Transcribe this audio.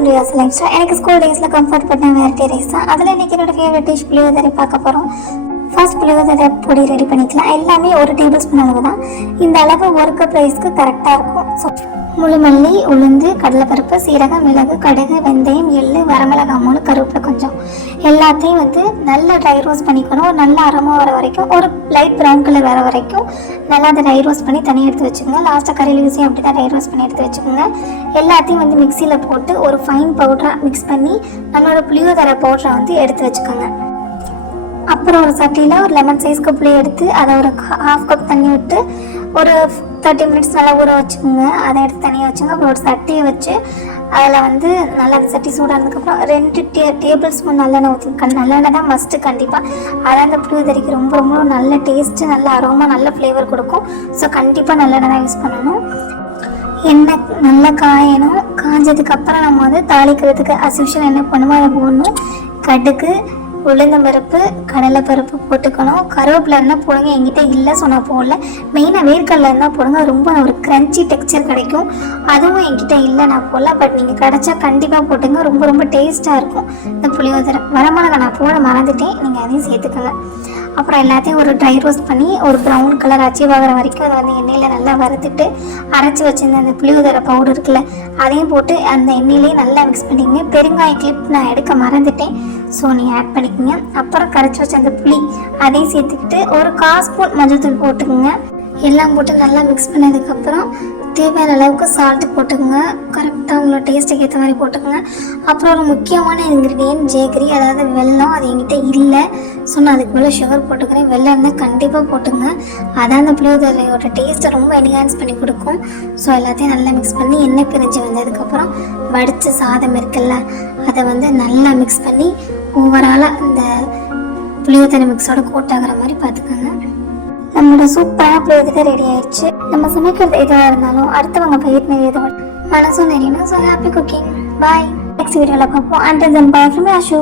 Welcome to your life style. எனக்கு school டேஸில் comfort பண்ண வெரைட்டி ரைஸ் தான். அதில் இன்றைக்கி என்னோட ஃபேவரட் டிஷ் புளியோதரை பார்க்க போகிறோம். ஃபர்ஸ்ட் புளியோதரை பொடி ரெடி பண்ணிக்கலாம். எல்லாமே 1 டேபிள் ஸ்பூன் அளவு தான். இந்த அளவு 1 கப் ரைஸ்க்கு கரெக்டாக இருக்கும். ஸோ முழு மல்லி, உளுந்து, கடலைப்பருப்பு, சீரகம், மிளகு, கடுகு, வெந்தயம், எள்ளு, வரமிளகாய் 3, கருவேப்பிலை கொஞ்சம், எல்லாத்தையும் நல்லா ட்ரை ரோஸ்ட் பண்ணிக்கணும். நல்லா அரோமா வர வரைக்கும், ஒரு லைட் ப்ரௌன் கலர் வர வரைக்கும் நல்லா அதை ட்ரை ரோஸ்ட் பண்ணி தனியாக எடுத்து வச்சுக்கோங்க. லாஸ்ட்டாக கறியில் யூஸையும் அப்படி தான் ட்ரை ரோஸ்ட் பண்ணி எடுத்து வச்சுக்கோங்க. எல்லாத்தையும் மிக்சியில் போட்டு ஒரு ஃபைன் பவுடராக மிக்ஸ் பண்ணி நம்மளோட புளியோதரை பவுடரை எடுத்து வச்சுக்கோங்க. அப்புறம் ஒரு சட்டியில் ஒரு லெமன் சைஸ்க்கு புளி எடுத்து அதை ஒரு 1/2 கப் தண்ணி விட்டு ஒரு 30 மினிட்ஸ் நல்லா ஊற வச்சுக்கோங்க. அதை எடுத்து தனியாக வச்சுங்க. அப்புறம் ஒரு சட்டியை வச்சு அதில் நல்லா சட்டி சூடானதுக்கப்புறம் 2 டேபிள் ஸ்பூன் நல்லெண்ணெய் ஊற்றி, நல்லெண்ணெய் தான் மஸ்ட்டு கண்டிப்பாக. அதான் அந்த புளியோதரைக்கு ரொம்ப ரொம்ப நல்ல டேஸ்ட்டு, நல்ல அரோமா, நல்ல ஃப்ளேவர் கொடுக்கும். ஸோ கண்டிப்பாக நல்லெண்ணெய் தான் யூஸ் பண்ணணும். எண்ணெய் நல்லா காயணும். காஞ்சதுக்கப்புறம் நம்ம தாளிக்கிறதுக்கு அஸ்யூஷுவல் என்ன பண்ணுவோம் அதை போடணும். கடுகு, உளுந்தம்பருப்பு, கடலைப்பருப்பு போட்டுக்கணும். கருவேப்பிலை இருந்தால் போடுங்க, என்கிட்ட இல்லை சொன்னால் போடல. மெயினாக வேர்க்கடலை இருந்தால் போடுங்க, ரொம்ப ஒரு க்ரன்ச்சி டெக்ஸ்சர் கிடைக்கும். அதுவும் என்கிட்ட இல்லை, நான் போடல. பட் நீங்கள் கிடச்சா கண்டிப்பாக போட்டுங்க, ரொம்ப ரொம்ப டேஸ்ட்டாக இருக்கும் இந்த புளியோதரை. வரமிளகாய் நான் போட மறந்துட்டேன், நீங்கள் அதையும் சேர்த்துக்கோங்க. அப்புறம் எல்லாத்தையும் ஒரு ட்ரை ரோஸ்ட் பண்ணி ஒரு ப்ரௌன் கலர் அச்சீவ் ஆகிற வரைக்கும் அதை எண்ணெயில் நல்லா வறுத்துட்டு அரைச்சி வச்சுருந்த அந்த புளியோதரை பவுடர் இருக்குல்ல, அதையும் போட்டு அந்த எண்ணெயிலேயே நல்லா மிக்ஸ் பண்ணிக்கங்க. பெருங்காய கிளிப் நான் எடுக்க மறந்துட்டேன், ஸோ நீங்கள் ஆட் பண்ணிக்கோங்க. அப்புறம் கரைச்சி வச்ச அந்த புளி அதையும் சேர்த்துக்கிட்டு ஒரு 1/4 ஸ்பூன் மஞ்சள் தூள் போட்டுக்கோங்க. எல்லாம் போட்டு நல்லா மிக்ஸ் பண்ணதுக்கப்புறம் தேவையான அளவுக்கு சால்ட்டு போட்டுக்கோங்க. கரெக்டாக உங்களோட டேஸ்ட்டுக்கு ஏற்ற மாதிரி போட்டுக்கோங்க. அப்புறம் ஒரு முக்கியமான இன்க்ரீடியன்ட் ஜேகரி, அதாவது வெல்லம். அது என்கிட்ட இல்லை, ஸோ நான் அதுக்கு மேலே சுகர் போட்டுக்கிறேன். வெல்லம் இருந்தால் கண்டிப்பாக போட்டுங்க, அதான் அந்த புளியோதரையோட டேஸ்ட்டை ரொம்ப என்ஹான்ஸ் பண்ணி கொடுக்கும். ஸோ எல்லாத்தையும் நல்லா மிக்ஸ் பண்ணி எண்ணெய் பிரிஞ்சு வந்ததுக்கப்புறம் வடித்த சாதம் இருக்குல்ல, அதை நல்லா மிக்ஸ் பண்ணி ஓவராலாக இந்த புளியோதரை மிக்ஸோட கோட்டாகிற மாதிரி பார்த்துக்கோங்க. நம்மளோட சூப்பரான புளியோதரை ரெடி ஆயிடுச்சு. நம்ம சமைக்கிறது எதுவாக இருந்தாலும் அடுத்தவங்க பயிர் நிறைய மனசும் நிறையணும். So happy cooking. Bye. Next வீடியோவில் பார்ப்போம். And then bye from Ashu.